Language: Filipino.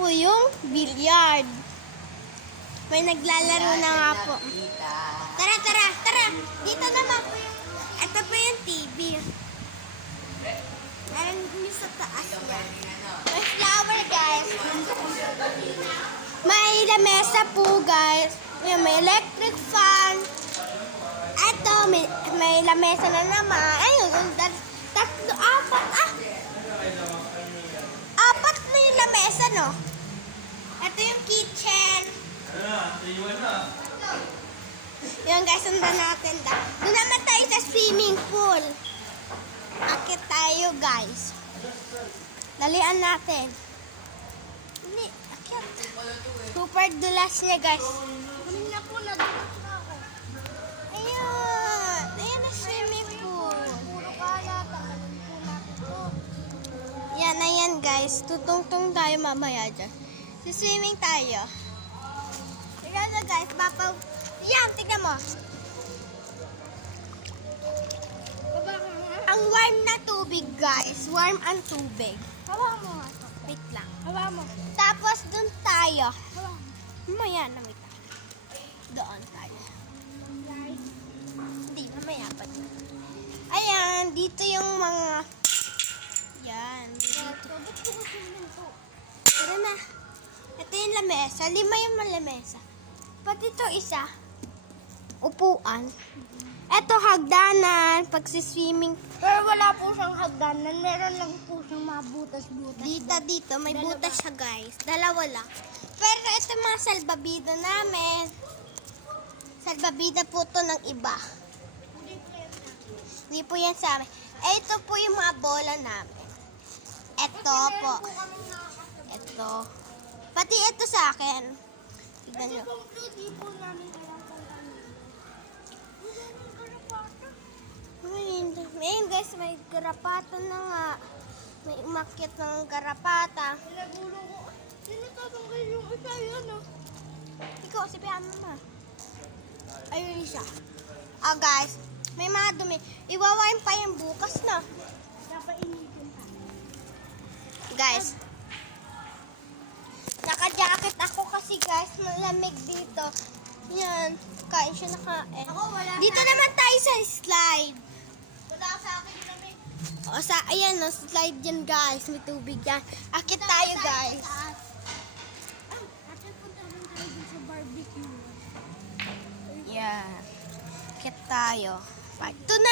po yung billiard. May naglalaro na nga po. Tara, tara, tara. Dito naman po yung... Ito po yung TV. Meron yung sa taas niya. May flower, guys. May lamesa po, guys. May electric fan. Ito, may lamesa na naman. Ayun, tatlo, apat. Apat na yung lamesa, no? Ito yung kitchen. Yun, guys, sundan natin. Doon naman tayo sa swimming pool. Akit tayo, guys. Dalian natin. Hindi, akit. Super dulas niya, guys. Kunin na po, nadulas na ako. Ayun. Ayun na swimming pool. Puro kala, tagalin po natin po. Yan, ayan, guys. Tutungtong tayo mamaya dyan. Swimming tayo. Tignan na, guys. Yan, tignan mo. Ang warm na tubig, guys. Warm ang tubig. Hawa mo nga. Wait lang. Hawa mo. Tapos, dun tayo. Hawa mo. Mamaya na, wait lang. Doon tayo. Guys. Hindi, mamaya pa. Ayan, dito yung mga... Yan. Dito. Tara na. Ito yung lamesa. 5 yung lamesa. Pati ito isa. Upuan. Ito hagdanan. Pagsiswimming. Pero wala po siyang hagdanan. Meron lang po siyang mga butas-butas. Dito. May butas siya, guys. Dalawa lang. Pero ito mga salbabida namin. Salbabida po to ng iba. Hindi po yan sa amin. Ito po yung mga bola namin. Ito po. Ito. Pati ito sa akin. Tignan nyo. Hindi po namin alam kung ano. Ngayon guys, may garapata na nga. May umakyat ng garapata. Pinagulo ko. Sino tatanggal yung isa yun, oh? Ikaw, si Piano ma. Ayun isa. Guys, may mga dumi. Iwawain pa yung bukas na. Napainitin pa. Guys, naka-jacket ako kasi guys, malamig dito. Yan, kain siya nakain. Ako, wala Dito naman tayo sa slide. Wala sa akin kami. Ayan, slide dyan guys. May tubig dyan. Akit tayo guys. Atin punta rin tayo dun sa barbecue. Yan. Akit tayo. Ito na.